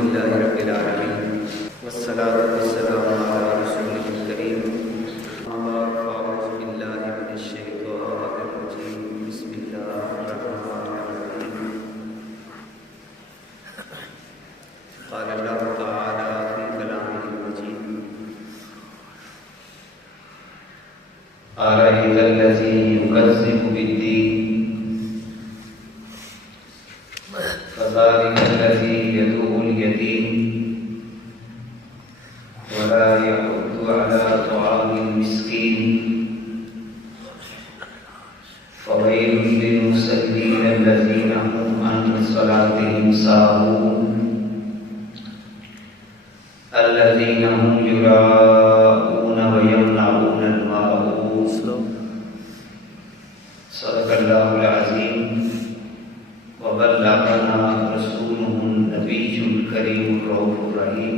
لله رب العالمين والصلاة والسلام على رسوله الكريم أعوذ بالله من الشيطان الرجيم بسم الله الرحمن الرحيم قال الله تعالى في كلامه المجيد أرأيت الذي يكذب بالدين فذلك الذي يدعو اليتيم ولا يحض على طعام المسكين فويل للمصلين الذين هم عن صلاتهم ساهون الذين هم يراءون ويمنعون الماعون صدق الله العظيم وبلغنا رسوله النبي الكريم الرؤوف الرحيم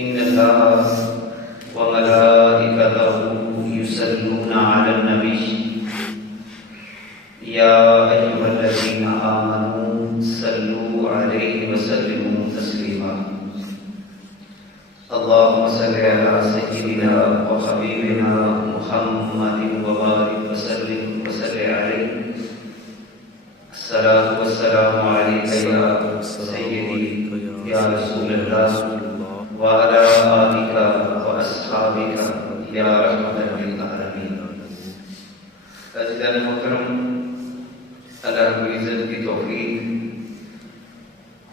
إن الله وملائكته يصلون على النبي يا أيها الذين آمنوا صلوا عليه وسلموا تسليما اللهم صل على سيدنا وحبيبنا محمد وبارك وسلم عليه الصلاة والسلام عليك يا سيدي يا رسول الله وعلى آلك وأصحابك يا رحمة للعالمين. عزیزان محترم، اللہ رب العزت کی توفیق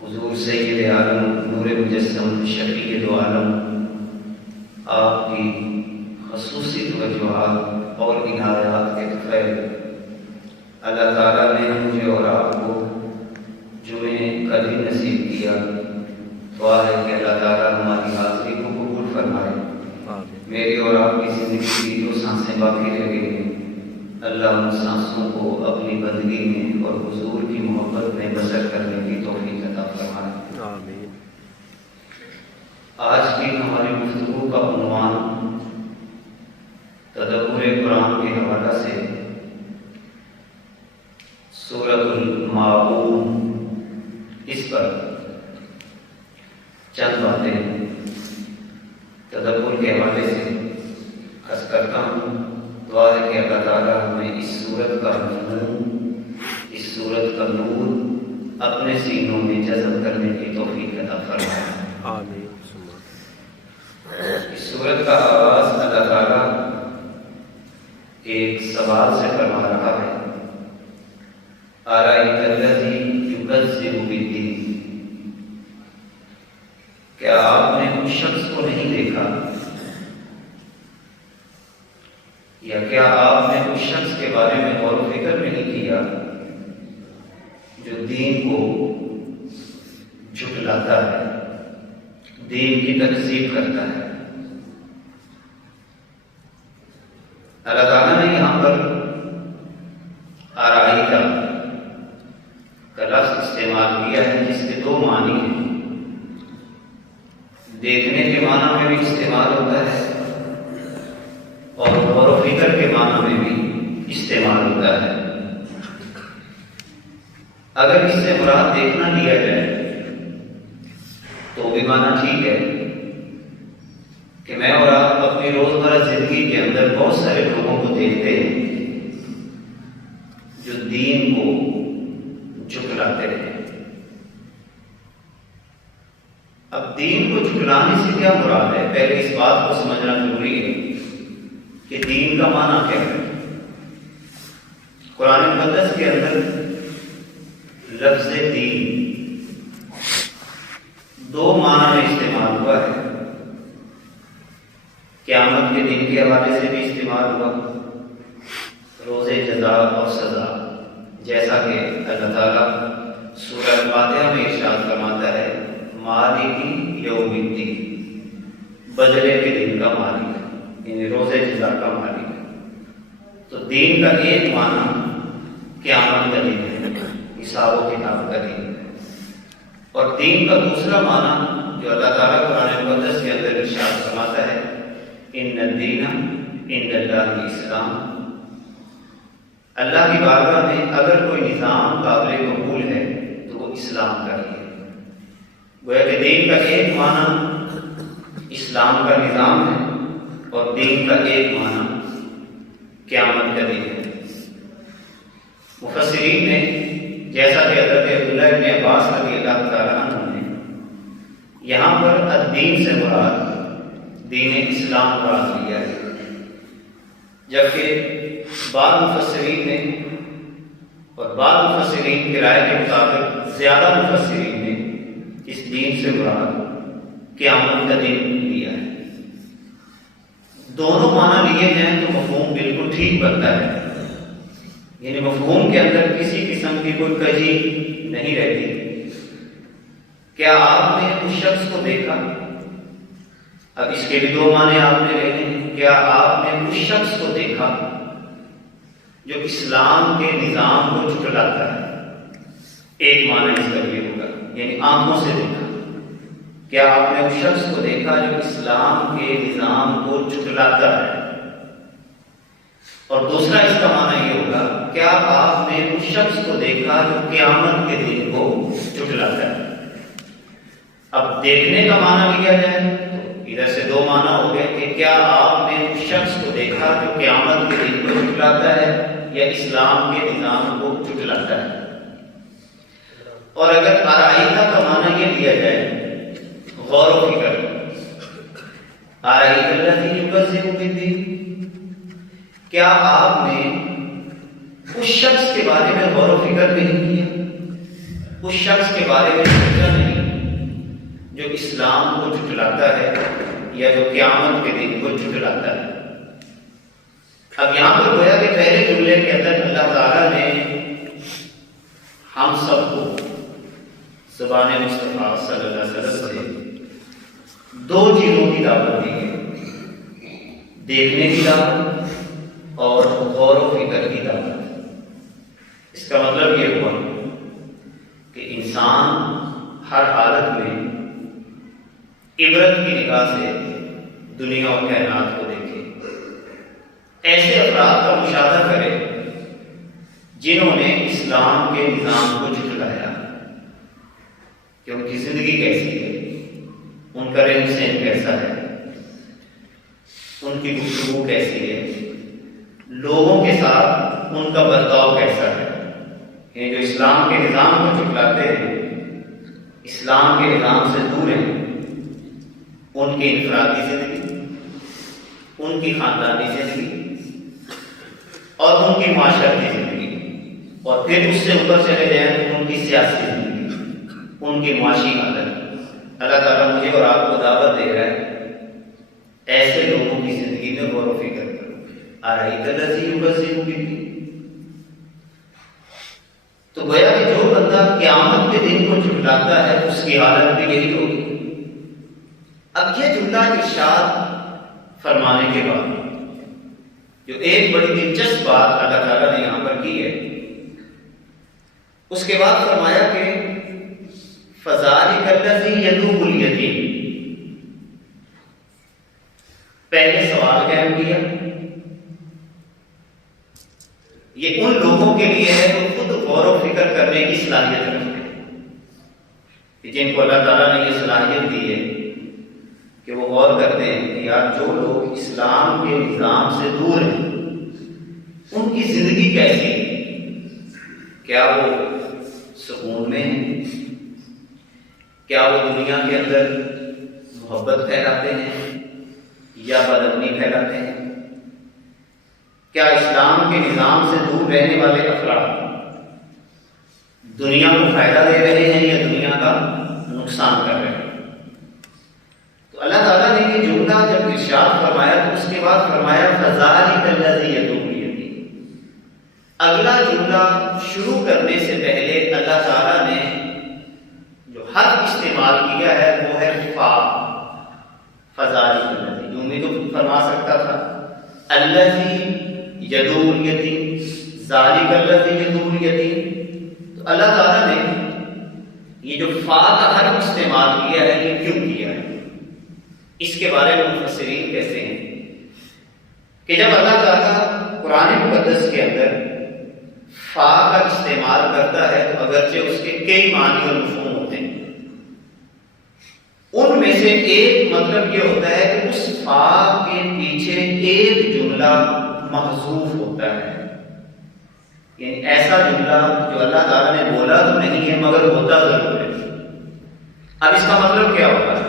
حضور سید عالم نور مجسم شفیع دو عالم آپ کی خصوصی توجہات اور عنایات کے فیض اللہ تعالیٰ نے مجھے اور آپ کو جمعے کا دن نصیب کیا. دعا ہے کہ اللہ تعالیٰ ہماری حاضری کو قبول فرمائے. میری اور آپ کی زندگی کی جو سانسیں باقی رہ گئی ہیں اللہ ان سانسوں کو اپنی بندگی میں اور حضور کی محبت میں بسر کرنے کی توفیق عطا فرمائے. آج کی ہماری گفتگو کا عنوان تدبر قرآن کے حوالہ سے سورۃ الماعون، اس پر چند باتیں تدبر کے حوالے سے عرض کرتا ہوں. دعا ہے کہ اللہ تعالیٰ ہمیں اس سورت کا نور اپنے سینوں میں جذب کرنے کی توفیق عطا فرمائے. آمین. اس سورت کا آغاز اللہ تعالیٰ ایک سوال سے فرما رہا ہے. أرأيت الذي يكذب بالدين، کیا آپ نے اس شخص کو نہیں دیکھا یا کیا آپ نے اس شخص کے بارے میں غور و فکر نہیں کیا جو دین کو جھٹلاتا ہے، دین کی تکذیب کرتا ہے. اللہ تعالیٰ نے یہاں پر آرائیتا کا لفظ استعمال کیا ہے جس کے دو معنی ہیں. دیکھنے کے معنی میں بھی استعمال ہوتا ہے اور غور و فکر کے معنی میں بھی استعمال ہوتا ہے. اگر اس سے مراد دیکھنا لیا جائے تو بھی معنی ٹھیک ہے کہ میں اور آپ اپنی روزمرہ زندگی کے اندر بہت سارے لوگوں کو دیکھتے ہیں جو دین کو جھٹلاتے رہے. اب دین کو جھٹلانے سے کیا مراد ہے؟ پہلے اس بات کو سمجھنا ضروری ہے کہ دین کا معنی کیا ہے. قرآن مقدس کے اندر لفظ دین دو معنی میں استعمال ہوا ہے. قیامت کے دن کے حوالے سے بھی استعمال ہوا، روز جزا اور سزا، جیسا کہ اللہ تعالیٰ سورہ فاتحہ میں ارشاد فرماتا ہے مالک یوم الدین، بدلے کے دن کا مالک، یعنی روز جزا کا مالک. تو دین کا ایک معنی قیامت کا دن ہے، حساب و کتاب کا دن ہے، اور دین کا دوسرا معنی جو اللہ تعالیٰ قرآن مقدس کے اندر ارشاد فرماتا ہے ان الدین عند اللہ الاسلام، اللہ کی بارگاہ میں اگر کوئی نظام قابل قبول ہے تو وہ اسلام کا ہی ہے. گویا کہ دین کا ایک معنی اسلام کا نظام ہے اور دین کا ایک معنی قیامت کا دن ہے۔ مفسرین نے جیسا کہ حضرت عبداللہ ابن عباس رضی اللہ تعالیٰ عنہ نے یہاں پر الدین سے مراد دین اسلام مراد لیا ہے، جبکہ بعض مفسرین نے اور بعض مفسرین کی رائے کے مطابق زیادہ مفسرین نے اس دین سے مراد قیامت کا دن لیا ہے۔ دونوں معنی لیے جائیں تو مفہوم بالکل ٹھیک بنتا ہے، یعنی مفہوم کے اندر کسی قسم کی کوئی کجی نہیں رہتی۔ کیا آپ نے اس شخص کو دیکھا؟ اب اس کے بھی دو معنی آپ نے لینے ہیں۔ کیا آپ نے اس شخص کو دیکھا جو اسلام کے نظام کو جھٹلاتا ہے؟ ایک معنی اس کا یہ ہوگا، یعنی آنکھوں سے دیکھا۔ کیا آپ نے اس شخص کو دیکھا جو اسلام کے نظام کو جھٹلاتا ہے؟ اور دوسرا اس کا معنی یہ ہوگا، کیا آپ نے اس شخص کو دیکھا جو قیامت کے دن کو جھٹلاتا ہے؟ اب دیکھنے کا معنی لیا جائے تو ادھر سے دو معنی ہو گئے کہ کیا آپ نے اس شخص کو دیکھا جو قیامت کے دن کو جھٹلاتا ہے یا اسلام کے نظام کو جھٹلاتا ہے۔ اور اگر آرائیتا کا معنی یہ لیا جائے غور و فکر، آرائیتا الذی یکذب بالدین، کیا آپ نے اس شخص کے بارے میں غور و فکر نہیں کیا، اس شخص کے بارے میں سوچا نہیں جو اسلام کو جھٹلاتا ہے یا جو قیامت کے دن کو جھٹلاتا ہے؟ اب یہاں پر گویا کہ پہلے جملے کے اندر اللہ تعالیٰ نے ہم سب کو زبان مصطفیٰ صلی اللہ علیہ وسلم سے دو چیزوں کی دعوت دی ہے، دیکھنے کی دعوت اور غور و فکر کی دعوت۔ اس کا مطلب یہ ہوا کہ انسان ہر حالت میں عبرت کی نگاہ سے دنیا اور کائنات کو دیکھے، ایسے افراد کا مشاہدہ کرے جنہوں نے اسلام کے نظام کو جھٹلایا کہ ان کی زندگی کیسی ہے، ان کا رہن سہن کیسا ہے، ان کی گفتگو کیسی ہے، لوگوں کے ساتھ ان کا برتاؤ کیسا ہے۔ یہ جو اسلام کے نظام کو جھٹلاتے ہیں، اسلام کے نظام سے دور ہیں، ان کی انفرادی زندگی، ان کی خاندانی زندگی اور ان کی معاشرتی زندگی، اور پھر اس سے اوپر چلے جائیں تو ان کی سیاسی زندگی، ان کی معاشی حالت۔ اللہ تعالیٰ مجھے اور آپ کو دعوت دے رہا ہے ایسے لوگوں کی زندگی میں غور و فکر کرو۔ آرائیت الذی یکذب بالدین، تو گویا کہ جو بندہ قیامت کے دن کو جھٹلاتا ہے اس کی حالت بھی یہی ہوگی۔ اب یہ جملہ ارشاد فرمانے کے بعد جو ایک بڑی دلچسپ بات اللہ تعالیٰ نے یہاں پر کی ہے، اس کے بعد فرمایا کہ فَذَلِكَ الَّذِي يَدُعُّ الْيَتِيمَ۔ پہلے سوال قائم کیا، یہ ان لوگوں کے لیے ہے جو خود غور و فکر کرنے کی صلاحیت رکھتے ہیں، جن کو اللہ تعالیٰ نے یہ صلاحیت دی ہے کہ وہ غور کرتے ہیں کہ یار جو لوگ اسلام کے نظام سے دور ہیں ان کی زندگی کیسی ہے، کیا وہ سکون میں ہیں، کیا وہ دنیا کے اندر محبت پھیلاتے ہیں یا بدامنی پھیلاتے ہیں، کیا اسلام کے نظام سے دور رہنے والے افراد دنیا کو فائدہ دے رہے ہیں یا دنیا کا نقصان کر رہے ہیں۔ تو اللہ تعالیٰ نے یہ جملہ جب ارشاد فرمایا تو اس کے بعد فرمایا فَذَلِكَ الَّذِي يَدُعُّ الْيَتِيمَ۔ اگلا جملہ شروع کرنے سے پہلے اللہ تعالیٰ نے جو حرف استعمال کیا ہے وہ ہے فا، فَذَلِكَ الَّذِي، یوں بھی تو فرما سکتا تھا الَّذِي يَدُعُّ الْيَتِيمَ، ذَلِكَ الَّذِي يَدُعُّ الْيَتِيمَ۔ تو اللہ تعالیٰ نے یہ جو فا کا حرف استعمال کیا ہے یہ کیوں کیا ہے، اس کے بارے میں مفسرین کہتے ہیں کہ جب اللہ تعالیٰ قرآن مقدس کے اندر فا کا استعمال کرتا ہے تو اگرچہ اس کے کئی معنی اور مفہوم ہوتے ہیں، سے ایک مطلب یہ ہوتا ہے کہ اس فا کے پیچھے ایک جملہ محذوف ہوتا ہے، یعنی ایسا جملہ جو اللہ تعالیٰ نے بولا تو نہیں ہے مگر ہوتا ضرور ہے۔ اب اس کا مطلب کیا ہوگا؟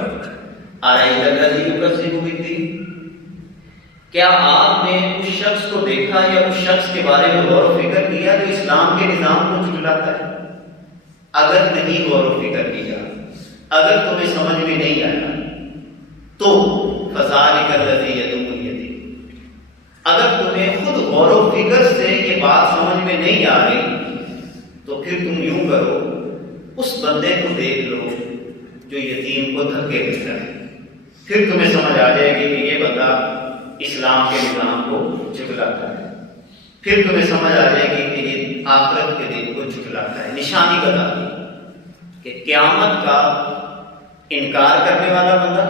کیا آپ نے اس شخص کو دیکھا یا اس شخص کے بارے میں غور و فکر کیا جو اسلام کے نظام کو جھٹلاتا ہے؟ اگر نہیں غور و فکر کیا، اگر تمہیں سمجھ میں نہیں آیا تو فذالک الذی یدعو الیتیم، اگر تمہیں خود غور و فکر سے یہ بات سمجھ میں نہیں آ رہی تو پھر تم یوں کرو، اس بندے کو دیکھ لو جو یتیم کو دھکے دیتا ہے، پھر تمہیں سمجھ آ جائے گی کہ یہ بندہ اسلام کے نظام کو جھٹلاتا ہے، پھر تمہیں سمجھ آ جائے گی کہ یہ آخرت کے دن کو جھٹلاتا ہے۔ نشانی بتا دی کہ قیامت کا انکار کرنے والا بندہ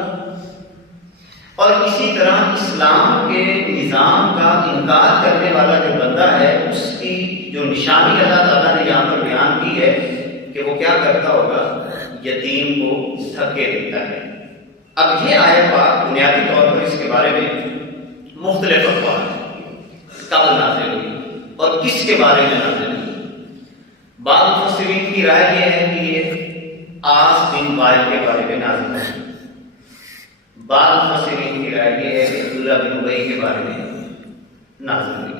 اور اسی طرح اسلام کے نظام کا انکار کرنے والا جو بندہ ہے، اس کی جو نشانی اللہ تعالیٰ نے یہاں پر بیان کی ہے کہ وہ کیا کرتا ہوگا؟ یتیم کو دھکے دیتا ہے۔ اب یہ آیت پاک بنیادی طور پر اس کے بارے میں مختلف اقوال کب نازل ہوئی اور کس کے بارے میں نازل ہوئی۔ بعض مفسرین کی رائے یہ ہے کہ یہ عاص بن وائل کے بارے میں نازل ہوئی، بعض مفسرین کی رائے یہ ہے کہ عبداللہ بن ابی کے بارے میں نازل ہوئی،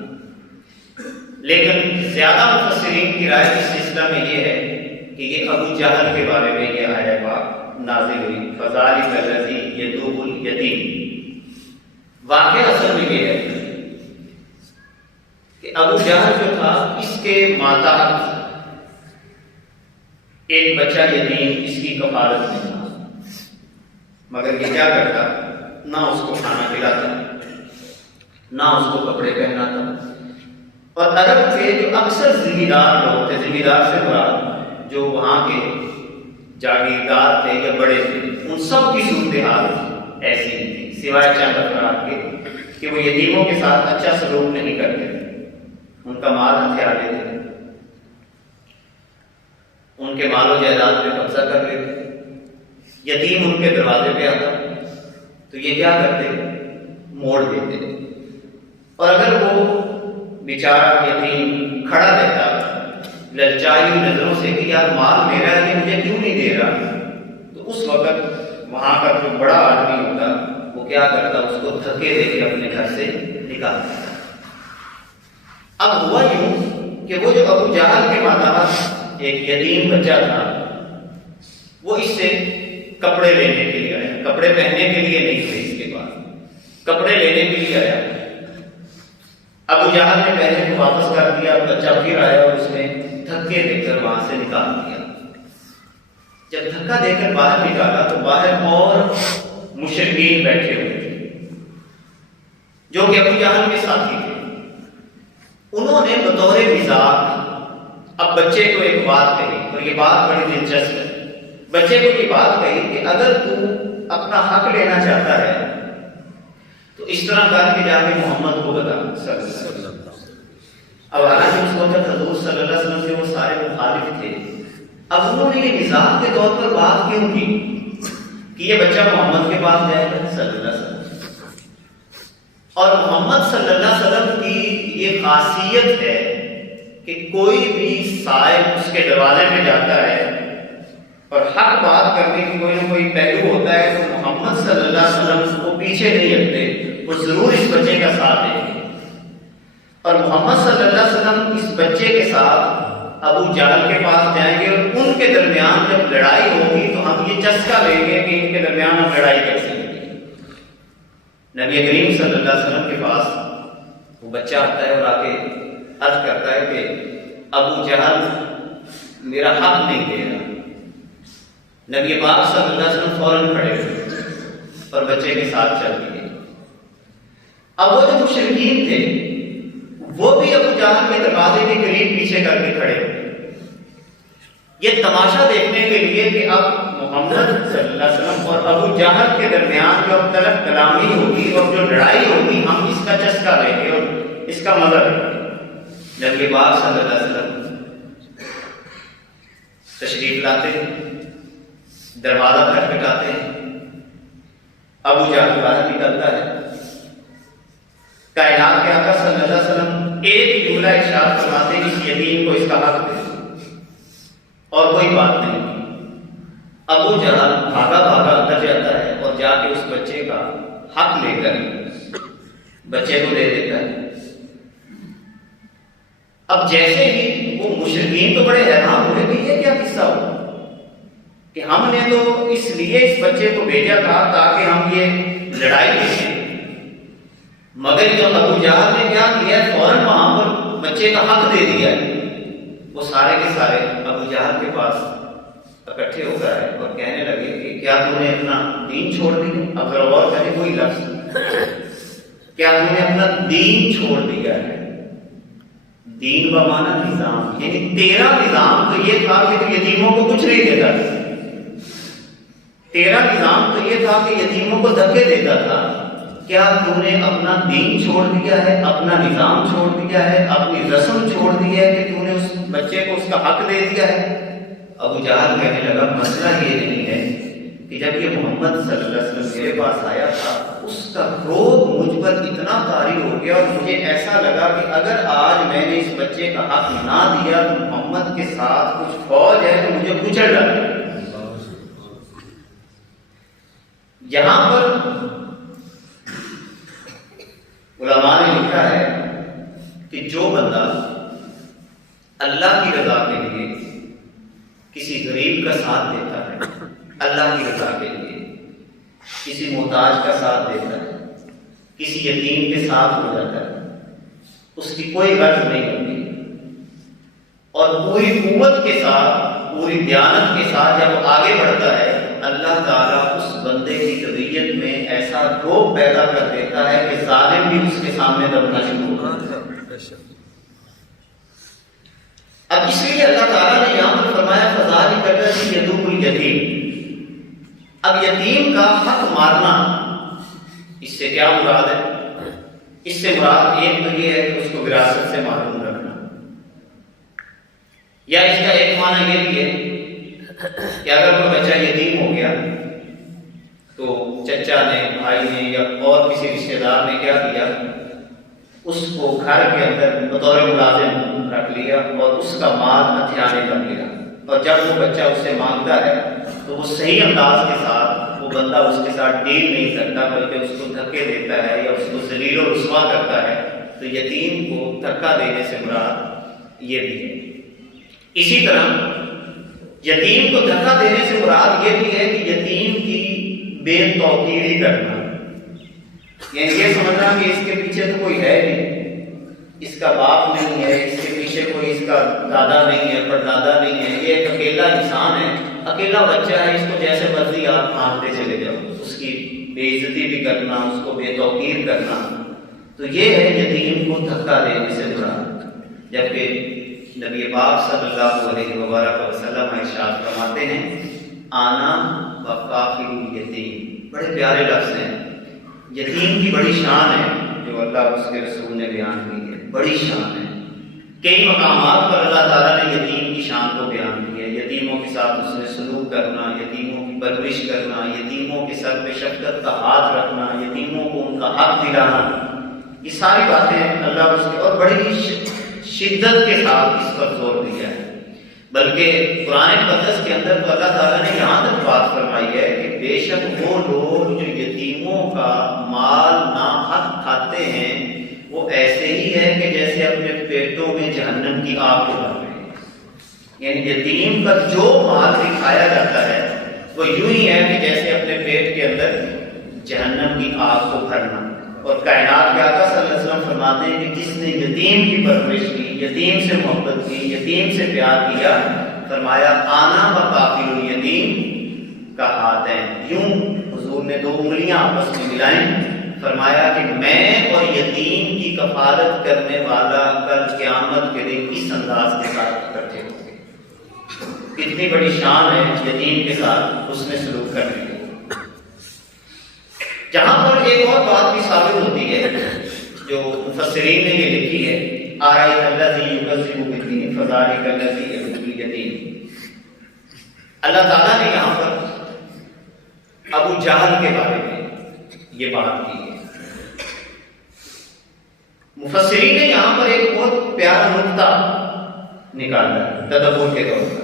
لیکن زیادہ مفسرین کی رائے اس سلسلہ میں یہ ہے کہ یہ ابو جہل کے بارے میں یہ آیت پاک نازل ہوئی، فذالک الذی یدعو الیتیم۔ واقعہ اصل میں یہ ہے کہ ابو جہل جو تھا، اس کے ماتحت ایک بچہ یتیم اس کی کفالت میں تھا، مگر یہ کیا کرتا؟ نہ اس کو کھانا کھلاتا، نہ اس کو کپڑے پہناتا۔ اور عرب کے جو اکثر ذمہ دار لوگ تھے، ذمہ دار سے مراد جو وہاں کے جاگیردار تھے یا بڑے تھے، ان سب کی صورتحال ایسی ہی تھی سوائے چند افراد کے کہ وہ یتیموں کے ساتھ اچھا سلوک نہیں کرتے تھے، ان کا مال ہتھیا لیتے، ان کے مال و جائیداد پہ قبضہ کر لیتے۔ یتیم ان کے دروازے پہ آتا تو یہ کیا کرتے؟ موڑ دیتے۔ اور اگر وہ بیچارہ یتیم کھڑا رہتا للچائی نظروں سے کہ یار مال میرا ہے، یہ مجھے کیوں نہیں دے رہا، تو اس وقت وہاں کا جو بڑا آدمی ہوتا وہ کیا کرتا؟ اس کو دھکے دے کے اپنے گھر سے نکال دیتا۔ اب ہوا یوں کہ وہ جو ابو جہل کے ماتحت ایک یتیم بچہ تھا، وہ اس سے کپڑے لینے کے لیے آیا، کپڑے پہننے کے لیے نہیں تھے، اس کے بعد کپڑے لینے کے لیے آیا۔ ابو جہل نے پہلے کو واپس کر دیا، بچہ پھر آیا اور اس نے دھکے دے کر وہاں سے نکال دیا۔ جب دھکا دے کر باہر نکالا تو باہر اور مشرکین بیٹھے ہوئے تھے جو کہ ابو جہل کے ساتھی تھے۔ انہوں نے بطور مزاح اب بچے کو ایک بات کہی، اور یہ بات بڑی دلچسپ ہے۔ بچے کو یہ بات کہی کہ اگر تو اپنا حق لینا چاہتا ہے تو اس طرح کر کے جا کے محمد کو بتا صلی اللہ علیہ وسلم۔ اب حالانکہ اس وقت حضور صلی اللہ علیہ وسلم سے وہ سارے مخالف تھے، اب انہوں نے یہ مزاح کے طور پر بات کیوں کی کہ یہ بچہ محمد کے پاس جائے گا صلی اللہ علیہ وسلم، اور محمد صلی اللہ علیہ وسلم کی یہ خاصیت ہے کہ کوئی بھی صائب اس کے دروازے میں جاتا ہے اور حق بات کرنے کی کوئی نہ کوئی پہلو ہوتا ہے تو محمد صلی اللہ علیہ وسلم کو پیچھے نہیں رکھتے، وہ ضرور اس بچے کا ساتھ دیں گے۔ اور محمد صلی اللہ علیہ وسلم اس بچے کے ساتھ ابو جہل کے پاس جائیں گے، اور ان کے درمیان جب لڑائی ہوگی تو ہم یہ چسکا لیں گے کہ ان کے درمیان ہم لڑائی کر سکیں گے۔ نبی کریم صلی اللہ علیہ وسلم کے پاس وہ بچہ آتا ہے اور آ کے عرض کرتا ہے کہ ابو جہل میرا حق نہیں دے رہا۔ نبی پاک صلی اللہ علیہ وسلم فوراً کھڑے ہوئے اور بچے کے ساتھ چل دیے۔ اب وہ جو مشرکین تھے وہ بھی ابو جہل کے دروازے کے قریب پیچھے کر کے کھڑے ہوئے، یہ تماشا دیکھنے کے لیے کہ اب محمد صلی اللہ علیہ وسلم اور ابو جہل کے درمیان جو اب طلب کلامی ہوگی اور جو لڑائی ہوگی ہم اس کا چسکا لیں گے اور اس کا مزہ لیں گے۔ نبی پاک صلی اللہ علیہ وسلم تشریف لاتے ہیں، دروازہ کھٹکھٹاتے ہیں، ابو جہل باہر نکلتا ہے، کائنات کے آقا صلی اللہ علیہ وسلم ایک جملہ ارشاد فرماتے ہیں اس یتیم کو اس کا حق دے، اور کوئی بات نہیں۔ ابو جہل بھاگا بھاگا اندر جاتا ہے اور جا کے اس بچے کا حق لے کر بچے کو دے دیتا ہے۔ اب جیسے ہی وہ مشرکین تو بڑے حیران ہوئے کہ یہ کیا قصہ ہوا، کہ ہم نے تو اس لیے اس بچے کو بھیجا تھا تاکہ ہم یہ لڑائی دیکھیں، مگر جو ابو جہل نے کیا کیا ہے فوراً وہاں پر بچے کا حق دے دیا ہے۔ وہ سارے کے سارے ابو جہل کے پاس اکٹھے ہو کر آئے اور کہنے لگے کہ کیا تم نے اپنا دین چھوڑ دیا؟ اب ذرا غور کریں کوئی لفظ، کیا تم نے اپنا دین چھوڑ دیا ہے؟ دین بمانا نظام، یعنی تیرا نظام تو یہ تھا کہ تو یتیموں کو کچھ نہیں دیتا تھا، تیرا نظام تو یہ تھا کہ یتیموں کو دھکے دیتا تھا، کیا تو نے اپنا دین چھوڑ دیا ہے، اپنا نظام چھوڑ دیا ہے، اپنی رسم چھوڑ دی ہے کہ تو نے اس بچے کو اس کا حق دے دیا ہے؟ ابو جہل کہنے لگا مسئلہ یہ نہیں ہے کہ جب یہ محمد صلی اللہ علیہ وسلم میرے پاس آیا تھا اس کا روب مجھ پر اتنا طاری ہو گیا اور مجھے ایسا لگا کہ اگر آج میں نے اس بچے کا حق نہ دیا تو محمد کے ساتھ کچھ فوج ہے تو مجھے کچل ڈالے۔ یہاں پر علماء نے لکھا ہے کہ جو بندہ اللہ کی رضا کے لیے کسی غریب کا ساتھ دیتا ہے، اللہ کی رضا کے لیے کسی محتاج کا ساتھ دیتا ہے، کسی یتیم کے ساتھ ہو جاتا ہے، اس کی کوئی غرض نہیں ہوتی، اور پوری قوت کے ساتھ پوری دیانت کے ساتھ جب وہ آگے بڑھتا ہے، اللہ تعالیٰ اس بندے کی طبیعت میں ایسا روب پیدا کر دیتا ہے کہ ظالم بھی اس کے سامنے دبنا شروع ہو جاتا ہے۔ اب اس لیے اللہ تعالیٰ نے یہاں پر فرمایا فذلک الذی یدعو الیتیم۔ اب یتیم کا حق مارنا، اس سے کیا مراد ہے؟ اس سے مراد ایک تو یہ ہے کہ اس کو وراثت سے محروم رکھنا، یا اس کا ایک معنی یہ بھی ہے کہ اگر کوئی بچہ یتیم ہو گیا تو چچا نے، بھائی نے یا اور کسی رشتہ دار نے کیا کیا، اس کو گھر کے اندر بطور ملازم رکھ لیا اور اس کا مال ہتھیانے کر لیا، اور جب وہ بچہ اس سے مانگتا ہے تو وہ صحیح انداز کے ساتھ وہ بندہ اس کے ساتھ ڈیل نہیں کرتا بلکہ اس کو دھکے دیتا ہے یا اس کو ذلیل و رسوا کرتا ہے، تو یتیم کو دھکا دینے سے مراد یہ بھی ہے۔ اسی طرح یتیم کو دھکا دینے سے مراد یہ بھی ہے کہ یتیم کی بے توقیری کرنا، یعنی یہ سمجھنا کہ اس کے پیچھے تو کوئی ہے نہیں، اس کا باپ نہیں ہے، اس کے پیچھے کوئی اس کا دادا نہیں ہے، پردادا نہیں ہے، یہ ایک اکیلا انسان ہے، اکیلا بچہ ہے، اس کو جیسے مرضی آپ پھانکتے چلے جاؤ، اس کی بے عزتی بھی کرنا، اس کو بے توقیر کرنا، تو یہ ہے یتیم کو دھکا دینے سے مراد۔ جبکہ نبی پاک صلی اللہ علیہ وآلہ وسلم ارشاد فرماتے ہیں آنا وقافل الیتیم، بڑے پیارے لفظ ہیں، یتیم کی بڑی شان ہے جو اللہ اس کے رسول نے بیان کی ہے، بڑی شان ہے۔ کئی مقامات پر اللہ تعالیٰ نے یتیم کی شان کو بیان کیا ہے، یتیموں کے ساتھ اس نے سلوک کرنا، یتیموں کی پرورش کرنا، یتیموں کے سر پہ شفقت کا ہاتھ رکھنا، یتیموں کو ان کا حق دلانا، یہ ساری باتیں اللہ اس کے اور بڑی شدت کے ساتھ اس پر زور دیا ہے۔ بلکہ قرآن مقدس کے اندر تو اللہ تعالیٰ نے یہاں تک بات فرمائی ہے کہ بے شک وہ لوگ جو یتیموں کا مال ناحق کھاتے ہیں وہ ایسے ہی ہے کہ جیسے اپنے پیٹوں میں جہنم کی آگ کو ڈال رہے ہیں، یعنی یتیم کا جو مال بھی کھایا جاتا ہے وہ یوں ہی ہے کہ جیسے اپنے پیٹ کے اندر جہنم کی آگ کو بھرنا۔ اور کائنات کے آقا صلی اللہ علیہ وسلم فرماتے ہیں کہ جس نے یتیم کی پرورش کی، یتیم سے محبت کی، یتیم سے پیار کیا، فرمایا آنا وقافل الیتیم کا ہاتھیں، یوں حضور نے 2 انگلیاں آپس میں ملائیں، فرمایا کہ میں اور یتیم کی کفالت کرنے والا کل قیامت کے دن اس انداز کے ساتھ اکٹھے ہوں گے۔ اتنی بڑی شان ہے یتیم کے ساتھ حسن سلوک کرنے کی۔ جہاں پر ایک اور بات بھی ثابت ہوتی ہے جو مفسرین نے یہ لکھی ہے آرأیت الذی یکذب بالدین فذلک الذی یدعو الیتیم۔ اللہ تعالیٰ نے یہاں پر ابو جہل کے بارے میں یہ بات کی ہے۔ مفسرین نے یہاں پر ایک بہت پیارا نقطہ نکالا ہے تدبر کے طور پر،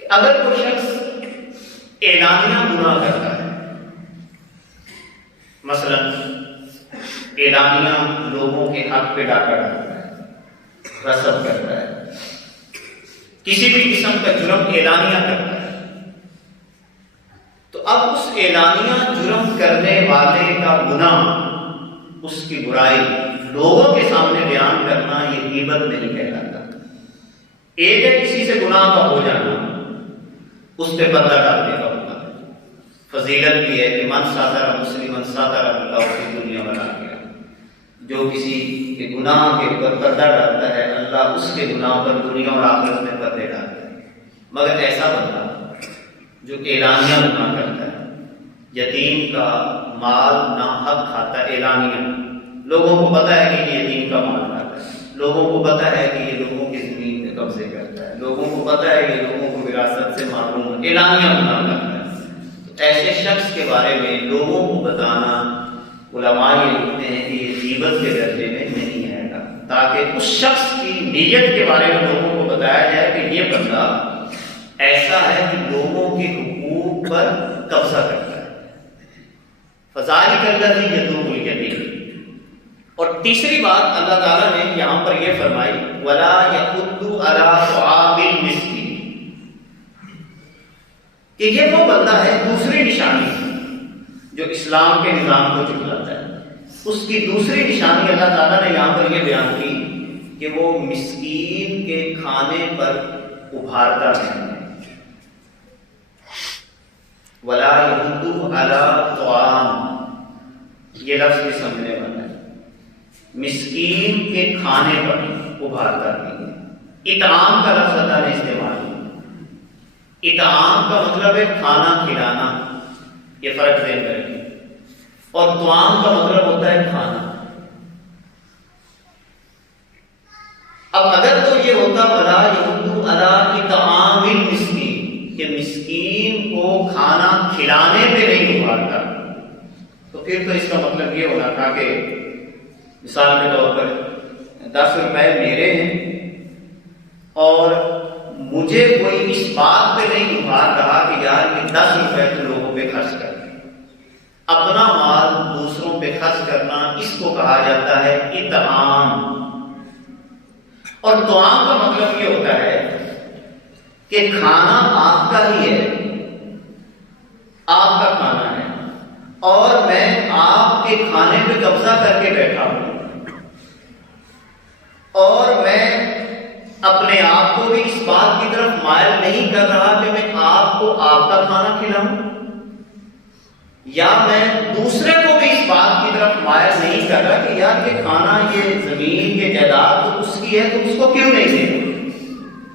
کہ اگر کوئی شخص اعلانیہ گناہ کرتا ہے، مثلا اعلانیہ لوگوں کے حق پہ ڈاکہ ڈالتا ہے، رسم کرتا ہے، کسی بھی قسم کا جرم اعلانیہ کرتا ہے، تو اب اس اعلانیہ جرم کرنے والے کا گناہ، اس کی برائی لوگوں کے سامنے بیان کرنا یہ غیبت نہیں کہلاتا۔ ایک ہے کسی سے گناہ کا ہو جانا، اس پہ پردہ ڈالنے کا ہوتا ہے۔ فضیلت بھی ہے کہ من ساتر مسلمن ساتر اللہ کی دنیا بنا گیا، جو کسی کے گناہ کے اوپر پردہ ڈالتا ہے اللہ اس کے گناہ پر دنیا اور آخرت میں پردے ڈالتا ہے۔ مگر ایسا بندہ جو اعلانیہ گناہ کرتا ہے، یتیم کا مال ناحق کھاتا ہے، اعلانیہ لوگوں کو پتا ہے کہ یہ یتیم کا مال کھاتا ہے، لوگوں کو پتا ہے کہ یہ لوگوں کی زمین پہ قبضے کرتا ہے، لوگوں کو پتا ہے کہ لوگوں کو وراثت سے محروم، اعلانیہ گناہ کرتا ہے، تو ایسے شخص کے بارے میں لوگوں کو بتانا علماء یہ لکھتے ہیں کہ یہ غیبت کے درجے میں نہیں آئے گا، تاکہ اس شخص کی نیت کے بارے میں لوگوں کو بتایا جائے کہ یہ بندہ ایسا ہے کہ لوگوں کے حقوق پر قبضہ کرتا ہے۔ فذالک الذی یدعو الیتیم۔ اور تیسری بات اللہ تعالیٰ نے یہاں پر یہ فرمائی ولا یحض علی طعام المسکین، کہ یہ وہ بندہ ہے، دوسری نشانی جو اسلام کے نظام کو جھٹلاتا ہے، اس کی دوسری نشانی اللہ تعالیٰ نے یہاں پر یہ بیان کی کہ وہ مسکین کے کھانے پر ابھارتا نہیں ہے۔ ولا یحض علی طعام، یہ لفظ بھی سمجھنے والا ہے، مسکین کے کھانے پر ابھارتا نہیں ہے۔ اطعام کا لفظ اللہ نے استعمال کیا، اطعام کا مطلب ہے کھانا کھلانا، یہ فرق ذہن میں رکھیں، اور طعام کا مطلب ہوتا ہے کھانا۔ اب اگر تو یہ ہوتا ولا یحض علی اطعام المسکین، کہ مسکین کو کھانا کھلانے پہ نہیں ابھارتا، تو پھر تو اس کا مطلب یہ ہونا تھا کہ مثال کے طور پر 10 روپے میرے ہیں اور مجھے کوئی اس بات پہ نہیں ابھار رہا کہ یار یہ 10 روپے تو لوگوں پہ خرچ کر دیں۔ اپنا مال دوسروں پہ خرچ کرنا، اس کو کہا جاتا ہے اطعام۔ اور طعام کا مطلب یہ ہوتا ہے کہ کھانا آپ کا ہی ہے، آپ کا کھانا ہے، اور میں آپ کے کھانے پہ قبضہ کر کے بیٹھا ہوں، اور میں اپنے آپ کو بھی اس بات کی طرف مائل نہیں کر رہا کہ میں آپ کو آپ کا کھانا کھلاؤں، یا میں دوسرے کو بھی اس بات کی طرف مائل نہیں کر رہا کہ یار یہ کھانا، یہ زمین کے جائیداد تو اس کی ہے، تو اس کو کیوں نہیں دے۔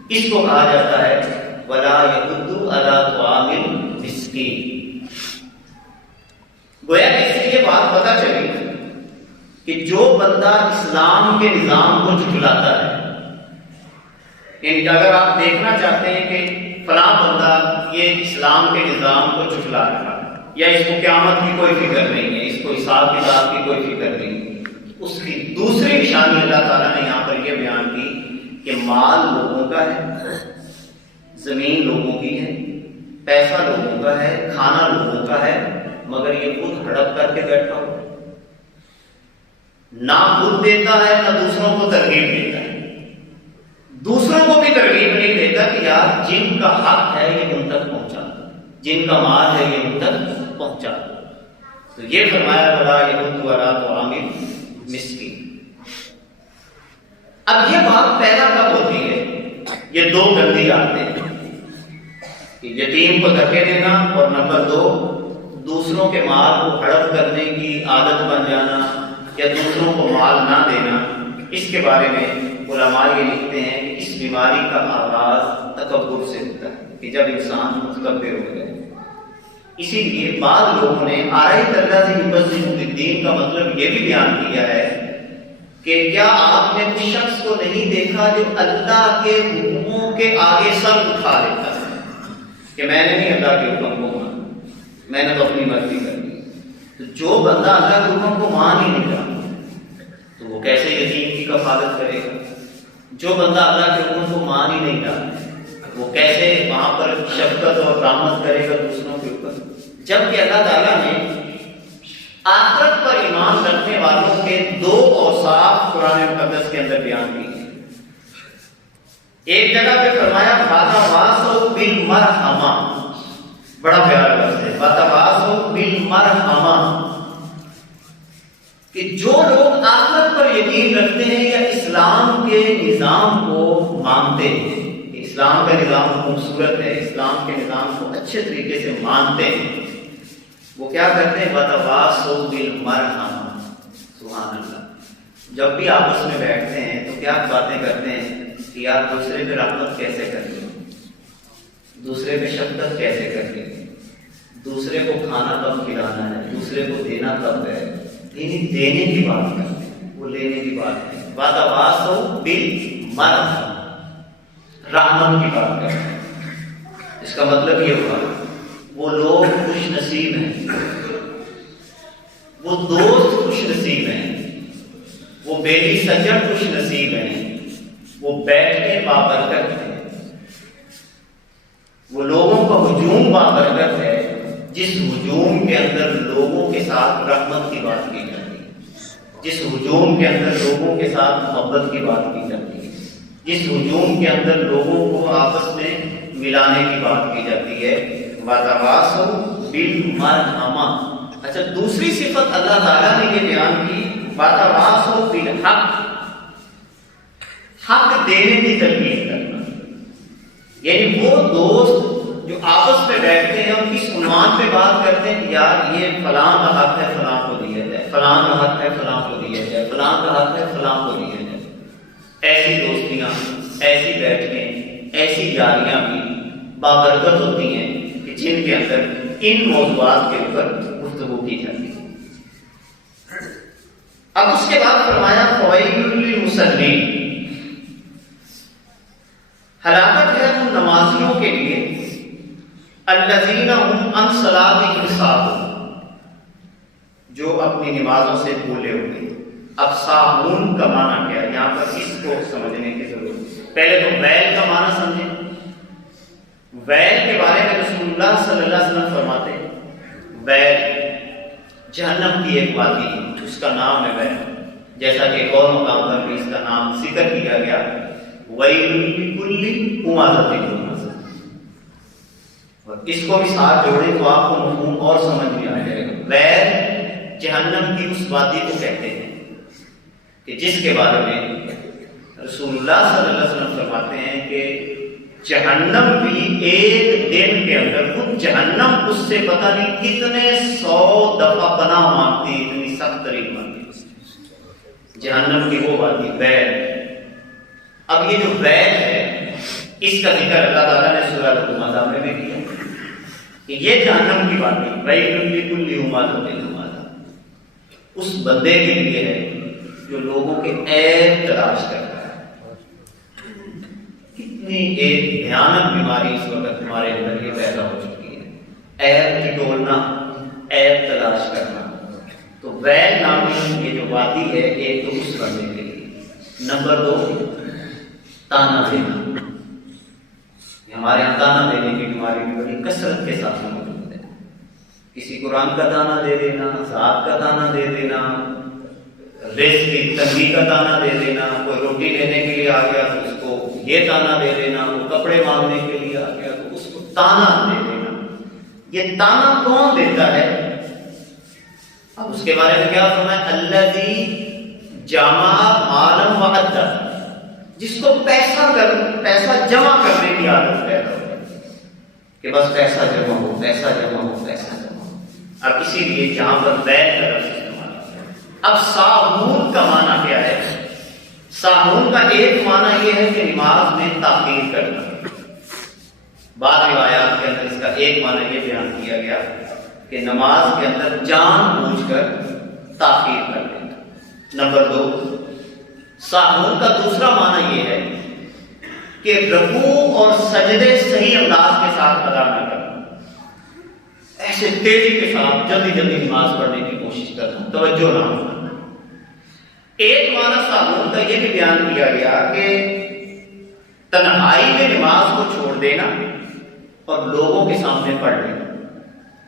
اس کو کہا جاتا ہے ولا یحض علی طعام المسکین۔ گویا اس سے یہ بات پتہ چلی کہ جو بندہ اسلام کے نظام کو جھٹلاتا ہے، یعنی اگر آپ دیکھنا چاہتے ہیں کہ فلاں بندہ یہ اسلام کے نظام کو جھٹلا رہا ہے، یا اس کو قیامت کی کوئی فکر نہیں ہے، اس کو حساب کتاب کی کوئی فکر نہیں، اس کی دوسری نشانی اللہ تعالیٰ نے یہاں پر یہ بیان کی کہ مال لوگوں کا ہے، زمین لوگوں کی ہے، پیسہ لوگوں کا ہے، کھانا لوگوں کا ہے، مگر یہ خود ہڑپ کر کے بیٹھا ہو، نہ خود دیتا ہے نہ دوسروں کو ترغیب دیتا ہے، دوسروں کو بھی ترغیب نہیں دیتا کہ یار جن کا حق ہے یہ ان تک پہنچا دو، جن کا مال ہے یہ ان تک پہنچا دو۔ تو یہ فرمایا ولا یحض علی طعام المسکین۔ اب یہ بات پیدا کب ہوتی ہے؟ یہ دو گندی عادتیں ہیں، کہ یتیم کو دھکے دینا، اور نمبر 2 دوسروں کے مال کو ہڑپ کرنے کی عادت بن جانا، یا دوسروں کو مال نہ دینا۔ اس کے بارے میں علماء یہ لکھتے ہیں کہ اس بیماری کا آغاز تکبر سے ہوتا ہے، کہ جب انسان متکبر ہو جائے۔ اسی لیے بعض لوگوں نے آرائیت اللہ سے یبذر الدین کا مطلب یہ بھی بیان کیا ہے کہ کیا آپ نے اس شخص کو نہیں دیکھا جو اللہ کے حکموں کے آگے سر اٹھا لیتا ہے، کہ میں نے نہیں اللہ کے حکم کو مانا، میں نے تو اپنی مرضی کر دی۔ تو جو بندہ اللہ کے حکم کو مان ہی نہیں رہا تو وہ کیسے یتیم کی کفالت کرے گا؟ جو بندہ اللہ کے حکم کو مان ہی نہیں رہا وہ کیسے وہاں پر شفقت اور رحمت کرے گا دوسروں کے اوپر؟ جبکہ اللہ تعالیٰ نے آخرت پر ایمان رکھنے والوں کے دو اوصاف قرآن مقدس کے اندر بیان کی ہیں۔ ایک جگہ پہ فرمایا وَتَوَاصَوْا بِالْمَرْحَمَةِ، بڑا پیارا لفظ ہے، وَتَوَاصَوْا بِالْمَرْحَمَةِ، کہ جو لوگ آخرت پر یقین رکھتے ہیں یا اسلام کے نظام کو مانتے ہیں، اسلام کا نظام خوبصورت ہے، اسلام کے نظام کو اچھے طریقے سے مانتے ہیں، وہ کیا کرتے ہیں؟ وَتَوَاصَوْا بِالْمَرْحَمَةِ۔ سبحان اللہ، جب بھی آپس میں بیٹھتے ہیں تو کیا باتیں کرتے ہیں کہ یار دوسرے پہ رحمت کیسے کرنی، دوسرے پہ شفقت کیسے کرنی، دوسرے کو کھانا کب کھلانا ہے، دوسرے کو دینا کب ہے، یعنی دینے کی بات کرتے ہیں، وہ لینے کی بات نہیں۔ وَتَوَاصَوْا بِالْمَرْحَمَةِ، رحمت کی بات کرتے ہیں۔ اس کا مطلب یہ ہوا وہ لوگ خوش نصیب ہیں، وہ دوست خوش نصیب ہیں، وہ بیلی سجن خوش نصیب ہیں، وہ بیٹھ کے بابرکت ہیں، وہ لوگوں کا ہجوم بابرکت ہے جس ہجوم کے اندر لوگوں کے ساتھ رحمت کی بات کی جاتی ہے، جس ہجوم کے اندر لوگوں کے ساتھ محبت کی بات کی جاتی ہے، جس ہجوم کے اندر لوگوں کو آپس میں ملانے کی بات کی جاتی ہے۔ وَتَوَاصَوْا بِالْمَرْحَمَةِ۔ اچھا، دوسری صفت اللہ تعالیٰ نے یہ بیان کی، وَتَوَاصَوْا بِالْحَقِّ، حق دینے کی تلقین کرنا، یعنی وہ دوست جو آپس میں بیٹھتے ہیں اور کس عنوان پہ بات کرتے ہیں، یار یہ فلاں کا حق ہے فلاں کو دیا جائے، فلاں کا حق ہے فلاں کو دیا جائے، فلاں کا حق ہے فلاں کو دیا جائے۔ ایسی دوستیاں، ایسی بیٹھیں، ایسی یاریاں بھی بابرکت ہوتی ہیں کہ جن کے اندر ان موضوعات کے اوپر گفتگو کی جاتی ہے۔ اب اس کے بعد فرمایا فوائل للمصلین، ہلاکت ہے ان نمازیوں کے لیے الذین هم عن صلاتهم ساہون، جو اپنی نمازوں سے بھولے ہوئے۔ اب ساہون کا معنی کیا ہے؟ یہاں پر اس کو سمجھنے کی ضرورت ہے۔ پہلے تو ویل کا معنی سمجھیں۔ ویل کے بارے میں رسول اللہ صلی اللہ علیہ وسلم فرماتے ہیں ویل جہنم کی ایک وادی ہے، اس کا نام ہے ویل، جیسا کہ ایک اور مقام پر بھی اس کا نام ذکر کیا گیا، وَيْلٌ لِكُلِّ ہُمَزَةٍ لُمَزَةٍ۔ اور اس کو بھی ساتھ جوڑیں تو آپ کو مفہوم اور سمجھ میں آ جائے گا۔ ویل جہنم کی اس وادی کو کہتے ہیں کہ جس کے بارے میں رسول اللہ صلی اللہ علیہ وسلم فرماتے ہیں کہ جہنم بھی ایک دن کے اندر، خود جہنم اس سے پتہ نہیں کتنے 100 دفعہ پناہ مانگتی، اتنی سخت ترین مانگتی جہنم کی وہ وادی ویل۔ اب یہ جو ویل ہے اس کا ذکر اللہ تعالیٰ نے سورہ الہمزہ میں کیا کہ یہ جہنم کی وادی ویل لکل ہمزۃ لمزہ، اس بندے کے لیے ہے جو لوگوں کے عیب تلاش کرتا ہے۔ کتنی ایک بھیانک بیماری اس وقت ہمارے اندر یہ پیدا ہو چکی ہے، عیب ٹٹولنا، عیب تلاش کرنا۔ تو ویل نامی یہ جو وادی ہے ایک تو اس بندے کے لیے۔ نمبر 2 تانا دینا، ہمارے یہاں تانا دینے کی بیماری بھی بڑی کثرت کے ساتھ موجود ہے۔ کسی قرآن کا تانا دے دینا، ذات کا تانا دے دینا، رزق کی تنگی کا تانا دے دینا، کوئی روٹی لینے کے لیے آ گیا تو اس کو یہ تانا دے دینا، وہ کپڑے مانگنے کے لیے آ گیا تو اس کو تانا دے دینا۔ یہ تانا کون دیتا ہے؟ اب اس کے بارے میں کیا فرمایا؟ الذی جمع مالا وعدہ، جس کو پیسہ جمع کرنے کی عادت پیدا ہو کہ بس پیسہ جمع ہو، پیسہ جمع ہو، پیسہ جمع ہو۔ اب اسی لیے جہاں پر ویل کا لفظ استعمال ہوتا ہے۔ اب ساہون کا معنی کیا ہے؟ ساہون کا ایک معنی یہ ہے کہ نماز میں تاخیر کرنا۔ بعض روایات کے اندر اس کا ایک معنی یہ بیان کیا گیا کہ نماز کے اندر جان بوجھ کر تاخیر کر دینا۔ نمبر 2 ساہون کا دوسرا معنی یہ ہے کہ رکوع اور سجدے صحیح انداز کے ساتھ ادا نہ کرنا۔ ایسے تیزی کے ساتھ جلدی جلدی نماز پڑھنے کی کوشش کرنا، توجہ نہ ہونا۔ ایک معنی صابون کا یہ بھی بیان کیا گیا کہ تنہائی میں نماز کو چھوڑ دینا اور لوگوں کے سامنے پڑھ لینا،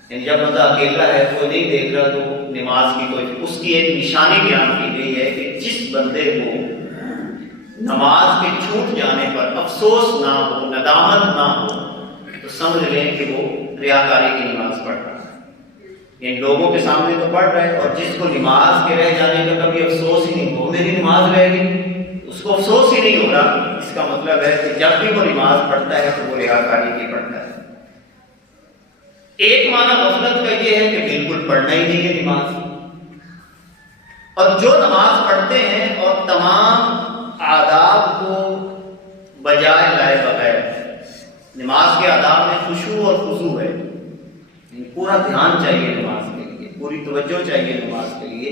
یعنی جب بندہ اکیلا ہے، کوئی نہیں دیکھ رہا، تو نماز کی کوئی، اس کی ایک نشانی بیان کی گئی ہے کہ جس بندے کو نماز کے چھوٹ جانے پر افسوس نہ ہو، ندامت نہ ہو، تو سمجھ لیں کہ وہ ریاکاری کی نماز پڑھ رہا ہے، یعنی لوگوں کے سامنے تو پڑھ رہا ہے، اور جس کو نماز کے رہ جانے کا کبھی افسوس ہی نہیں ہو، میری نماز رہ گئی، اس کو افسوس ہی نہیں ہو رہا، اس کا مطلب ہے کہ جب بھی وہ نماز پڑھتا ہے تو وہ ریاکاری کی پڑھتا ہے۔ ایک معنی غفلت کا یہ ہے کہ بالکل پڑھنا ہی نہیں ہے نماز، اور جو نماز پڑھتے ہیں اور تمام آداب کو بجائے لائے بغیر، نماز کے آداب میں خشوع اور خضوع ہے، پورا دھیان چاہیے نماز کے لیے، پوری توجہ چاہیے نماز کے لیے۔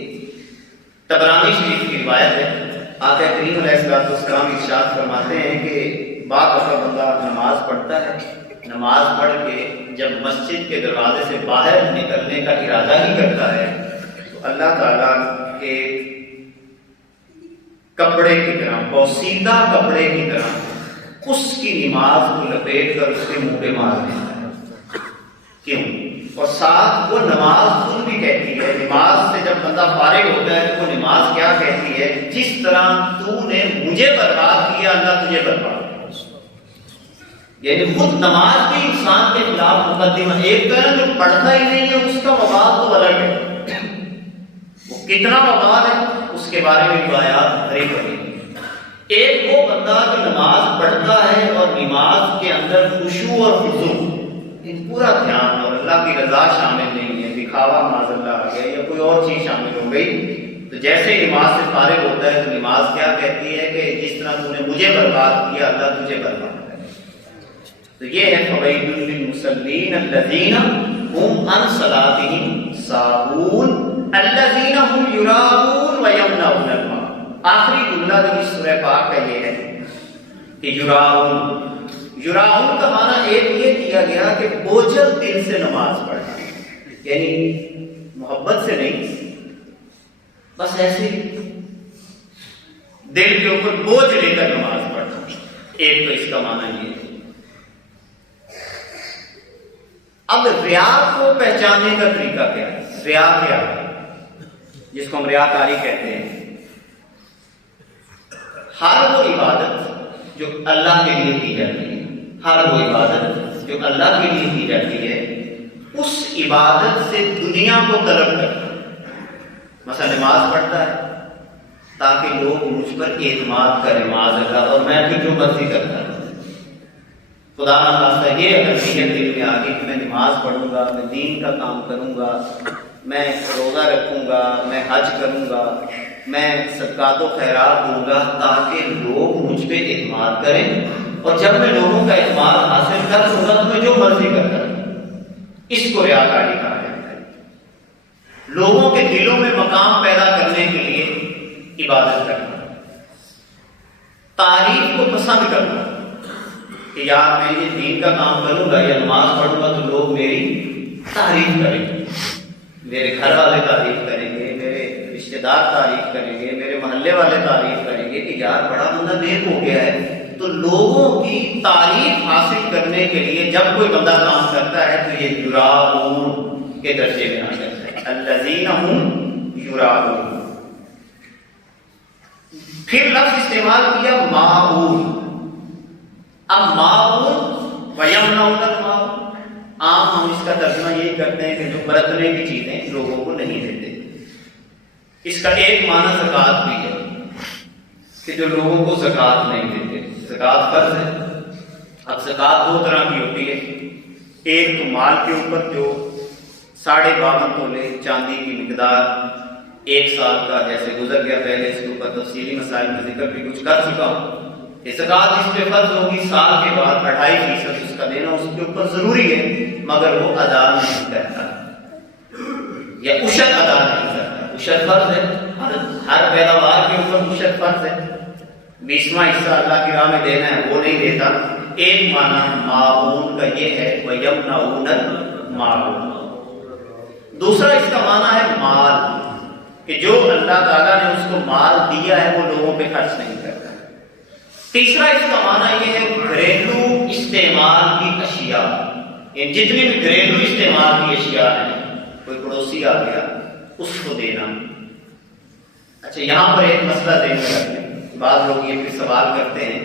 طبرانی شریف کی روایت ہے، آقا کریم علیہ السلام ارشاد فرماتے ہیں کہ بعض دفعہ بندہ نماز پڑھتا ہے، نماز پڑھ کے جب مسجد کے دروازے سے باہر نکلنے کا ارادہ ہی کرتا ہے تو اللہ تعالیٰ کے کپڑے کی طرح، پوسیدہ کپڑے کی طرح اس کی نماز کو لپیٹ کر اس کے منہ پہ مار دیتا ہے۔ کیوں؟ اور ساتھ وہ نماز خود بھی کہتی ہے، نماز سے جب بندہ فارغ ہوتا ہے تو وہ نماز کیا کہتی ہے؟ جس طرح تو نے مجھے برباد کیا، اللہ تجھے برباد کیا۔ یعنی خود نماز بھی انسان کے خلاف مقدمہ، ایک طرح جو پڑھتا ہی نہیں ہے اس کا وبال تو الگ ہے، وہ کتنا وبال ہے اس کے بارے میں روایات بھری پڑی۔ ایک وہ بندہ جو نماز پڑھتا ہے اور نماز کے اندر خشوع اور خضوع، پورا دھیان اور اللہ کی رضا شامل نہیں ہے، دکھاوا معاذ اللہ آ گیا یا کوئی اور چیز شامل ہو گئی، تو جیسے ہی نماز سے فارغ ہوتا ہے تو نماز کیا کہتی ہے کہ جس طرح تو نے مجھے برباد کیا، اللہ تجھے برباد کرے۔ تو یہ ہے فویل للمصلین الذین هم عن صلاتهم ساہون الذین هم یراؤون ویمنعون الماعون۔ آخری جملہ جو اس سورہ پاک کا یہ ہے کہ یراؤون، یراؤن کا معنی ایک یہ کیا گیا کہ بوجھل دل سے نماز پڑھنا، یعنی محبت سے نہیں، بس ایسے دل کے اوپر بوجھ لے کر نماز پڑھنا، ایک تو اس کا معنی یہ ہے۔ اب ریا کو پہچاننے کا طریقہ کیا ہے؟ ریا کیا ہے جس کو ہم ریاکاری کہتے ہیں؟ ہر وہ عبادت جو اللہ کے لیے کی جاتی ہے، ہر وہ عبادت جو اللہ کے لیے کی جاتی ہے، اس عبادت سے دنیا کو طلب کرتا ہے۔ مثلا نماز پڑھتا ہے تاکہ لوگ مجھ پر اعتماد کریں معاذ اللہ، اور میں پھر جو مرضی کرتا ہوں، خدا نہ خواستہ یہ اگر نیت دل میں آ گئی کہ میں نماز پڑھوں گا، میں دین کا کام کروں گا، میں روزہ رکھوں گا، میں حج کروں گا، میں صدقات و خیرات دوں گا تاکہ لوگ مجھ پہ اعتماد کریں، اور جب میں لوگوں کا اعتماد حاصل کر لوں گا تو میں جو مرضی کرتا ہوں، اس کو ریاکاری کہا جاتا ہے۔ لوگوں کے دلوں میں مقام پیدا کرنے کے لیے عبادت کرنا، تعریف کو پسند کرنا کہ یار میں یہ دین کا کام کروں گا یا نماز پڑھوں گا تو لوگ میری تعریف کریں گے، میرے گھر والے تعریف کریں گے، میرے رشتے دار تعریف کریں گے، میرے محلے والے تعریف کریں گے کہ یار بڑا بندہ نیک ہو گیا ہے۔ تو لوگوں کی تعریف حاصل کرنے کے لیے جب کوئی بندہ کام کرتا ہے تو یہ یراؤون کے درجے میں آ جاتا ہے، الذین هم یراؤون۔ پھر لفظ استعمال کیا ماعون۔ اب ماعون ویمنعون الماعون، عام ہم اس کا ترجمہ یہی کرتے ہیں کہ جو برتنے کی چیزیں لوگوں کو نہیں دیتے۔ اس کا ایک معنی زکوٰۃ بھی ہے کہ جو لوگوں کو زکوٰۃ نہیں دیتے، زکوٰۃ فرض ہے۔ اب زکوٰۃ دو طرح کی ہوتی ہے، ایک تو مال کے اوپر جو 52.5 تولے چاندی کی مقدار ایک سال کا جیسے گزر گیا، پہلے اس کے اوپر تفصیلی مسائل کا ذکر بھی کچھ کر چکا ہوں۔ زکوٰۃ اس پہ فرض ہوگی، سال کے بعد 2.5% اس کا دینا اس کے اوپر ضروری ہے، مگر وہ ادا نہیں کرتا یا عشر ادا نہیں کرتا۔ عشر فرض ہے، ہر پیداوار کے اوپر عشر فرض ہے، 20واں حصہ اللہ کی راہ میں دینا ہے، وہ نہیں دیتا۔ ایک معنی ماعون کا یہ ہے وَيَمْنَعُونَ الْمَاعُونَ، دوسرا اس کا معنی ہے مال، کہ جو اللہ تعالیٰ نے اس کو مال دیا ہے وہ لوگوں پہ خرچ نہیں کرتا۔ تیسرا اس کا معنی یہ ہے گھریلو استعمال کی اشیاء، یہ جتنی بھی گھریلو استعمال کی اشیاء ہیں، کوئی پڑوسی آ گیا اس کو دینا۔ اچھا یہاں پر ایک مسئلہ ذہن میں رکھیں، بعض لوگ یہ پھر سوال کرتے ہیں،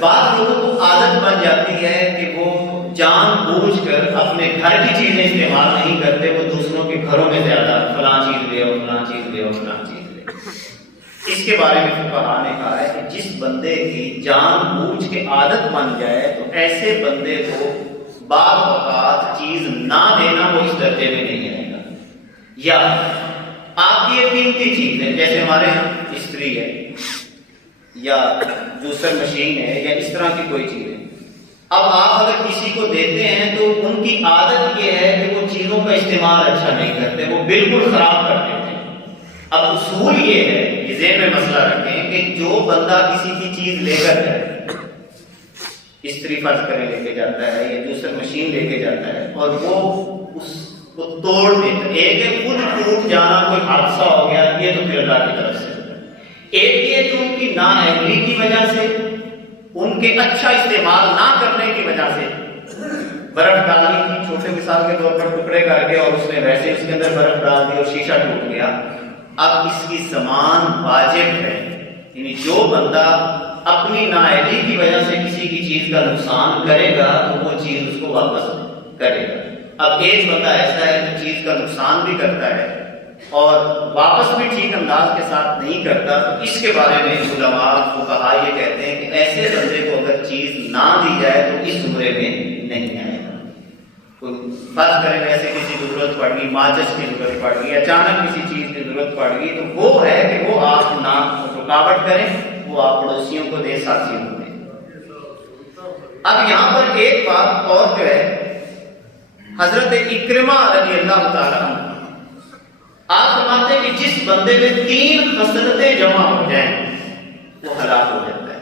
بعض لوگوں کو عادت بن جاتی ہے کہ وہ جان بوجھ کر اپنے گھر کی چیزیں استعمال نہیں کرتے، وہ دوسروں کے گھروں میں زیادہ فلاں چیز لے اور فلاں چیز لے اور فلاں چیز لے۔ اس کے بارے میں فقہاء نے کہا ہے کہ جس بندے کی جان بوجھ کے عادت بن جائے تو ایسے بندے کو بعض اوقات چیز نہ دینا وہ اس درجے میں نہیں آئے گا۔ یا آپ کی یہ قیمتی چیز ہے، جیسے ہمارے یہاں استری ہے یا جوسر مشین ہے یا اس طرح کی کوئی چیز ہے، اب آپ اگر کسی کو دیتے ہیں تو ان کی عادت یہ ہے کہ وہ چیزوں کا استعمال اچھا نہیں کرتے، وہ بالکل خراب کر دیتے ہیں۔ اب اصول یہ ہے، یہ ذہن میں مسئلہ رکھیں کہ جو بندہ کسی کی چیز لے کر جائے، استری فرض کرے لے کے جاتا ہے یا دوسر مشین لے کے جاتا ہے اور وہ اس کو توڑ دیتا ہے، ایک ہے خود ٹوٹ جانا، کوئی حادثہ ہو گیا، یہ تو پھر اللہ کی طرف سے، ایک یہ کہ ان کی نااہلی کی وجہ سے، ان کے اچھا استعمال نہ کرنے کی وجہ سے، برف ڈالنی تھی چھوٹے مثال کے طور پر ٹکڑے کر کے اور اس نے ویسے اس کے اندر برف ڈال دی اور شیشہ ٹوٹ گیا، اب اس کی ضمان واجب ہے، یعنی جو بندہ اپنی نااہلی کی وجہ سے کسی کی چیز کا نقصان کرے گا تو وہ چیز اس کو واپس کرے گا۔ اب ایک بندہ ایسا ہے جو چیز کا نقصان بھی کرتا ہے اور واپس بھی ٹھیک انداز کے ساتھ نہیں کرتا، تو اس کے بارے میں علماء فقہاء یہ کہتے ہیں کہ ایسے بندے کو اگر چیز نہ دی جائے تو اس زمرے میں نہیں آئے گا۔ کوئی فرض کریں ایسے کسی ضرورت پڑ گئی، ماچس کی ضرورت پڑ گئی، اچانک کسی چیز کی ضرورت پڑ گئی، تو وہ ہے کہ وہ آپ نہ رکاوٹ کریں، وہ آپ پڑوسیوں کو دیں، ساتھیوں کو دیں۔ اب یہاں پر ایک بات اور جو ہے، حضرت اکرمہ رضی اللہ تعالیٰ عنہ آپ فرماتے ہیں کہ جس بندے میں 3 خصلتیں جمع ہو جائیں وہ ہلاک ہو جاتا ہے۔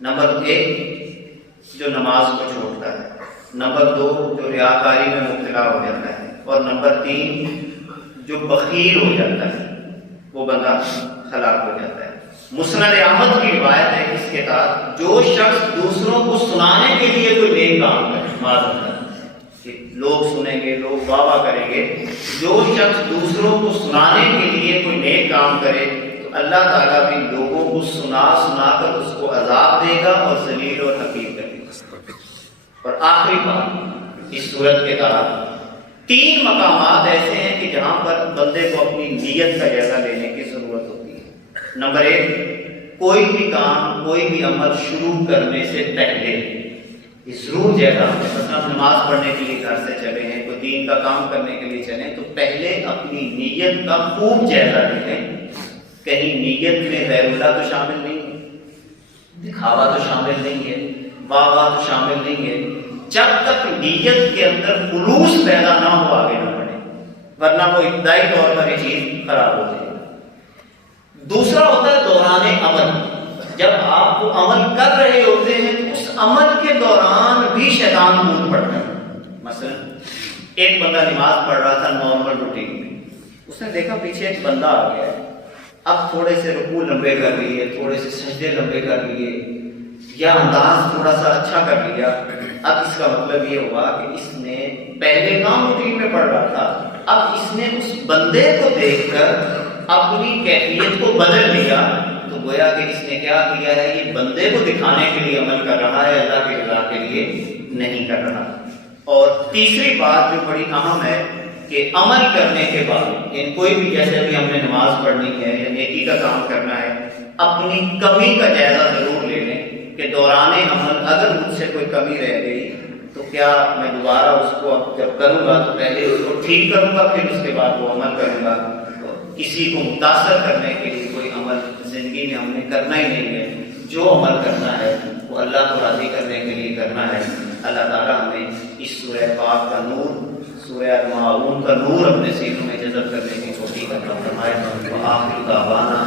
نمبر 1 جو نماز کو چھوڑتا ہے، نمبر 2 جو ریاکاری میں مبتلا ہو جاتا ہے، اور نمبر 3 جو بخیل ہو جاتا ہے، وہ بندہ ہلاک ہو جاتا ہے۔ مسند احمد کی روایت ہے اس کے تحت جو شخص دوسروں کو سنانے کے لیے کوئی نیک کام کرے، معذرت لوگ سنیں گے، لوگ واہ واہ کریں گے، جو شخص دوسروں کو سنانے کے لیے کوئی نیک کام کرے تو اللہ تعالیٰ بھی لوگوں کو سنا سنا کر اس کو عذاب دے گا اور ذلیل اور حقیر کر دے گا۔ اور آخری بات، اس صورت کے تحت 3 مقامات ایسے ہیں کہ جہاں پر بندے کو اپنی نیت کا جائزہ لینے کی ضرورت ہوتی ہے۔ نمبر 1 کوئی بھی کام، کوئی بھی عمل شروع کرنے سے پہلے ضرور جائزہ ہمیں، مثلا نماز پڑھنے کے لیے گھر سے چلے ہیں، کوئی دین کا کام کرنے کے لیے چلیں، تو پہلے اپنی نیت کا خوب جائزہ لیں، کہیں نیت میں غیر اللہ تو شامل نہیں ہے، دکھاوا تو شامل نہیں ہے، واہ واہ تو شامل نہیں ہے۔ جب تک نیت کے اندر خلوص پیدا نہ ہو آگے نہ بڑھے، ورنہ وہ ابتدائی طور پر یہ چیز خراب ہو جائے گی۔ دوسرا ہوتا ہے دوران عمل، جب آپ کو عمل کر رہے ہوتے ہیں تو اس عمل کے دوران بھی شیطان ٹوٹ پڑتا ہے۔ مثلا ایک بندہ نماز پڑھ رہا تھا نارمل روٹین میں، اس نے دیکھا پیچھے ایک بندہ آ گیا ہے، اب تھوڑے سے رکوع لمبے کر لیے، تھوڑے سے سجدے لمبے کر لیے، یا انداز تھوڑا سا اچھا کر لیا۔ اب اس کا مطلب یہ ہوا کہ اس نے پہلے کام روٹین میں پڑھ رہا تھا، اب اس نے اس بندے کو دیکھ کر اپنی کیفیت کو بدل لیا، تو گویا کہ اس نے کیا کیا ہے، یہ بندے کو دکھانے کے لیے عمل کر رہا ہے، اللہ کی رضا کے لیے نہیں کر رہا۔ اور تیسری بات جو بڑی اہم ہے کہ عمل کرنے کے بعد، یعنی کوئی بھی، جیسے ابھی ہم نے نماز پڑھنی ہے یا نیکی کا کام کرنا ہے، اپنی کمی کا جائزہ ضرور لے لیں کہ دوران عمل اگر مجھ سے کوئی کمی رہ گئی تو کیا میں دوبارہ اس کو جب کروں گا تو پہلے اس کو ٹھیک کروں گا، پھر اس کے بعد وہ عمل کروں گا۔ کسی کو متاثر کرنے کے لیے کوئی عمل زندگی میں ہم نے کرنا ہی نہیں ہے، جو عمل کرنا ہے وہ اللہ کو راضی کرنے کے لیے کرنا ہے۔ اللہ تعالیٰ ہمیں اس سورہ پاک کا نور، سورہ الماعون کا نور اپنے سینوں میں جذب کرنے کی توفیق عطا فرمائے۔ وآخر دعوانا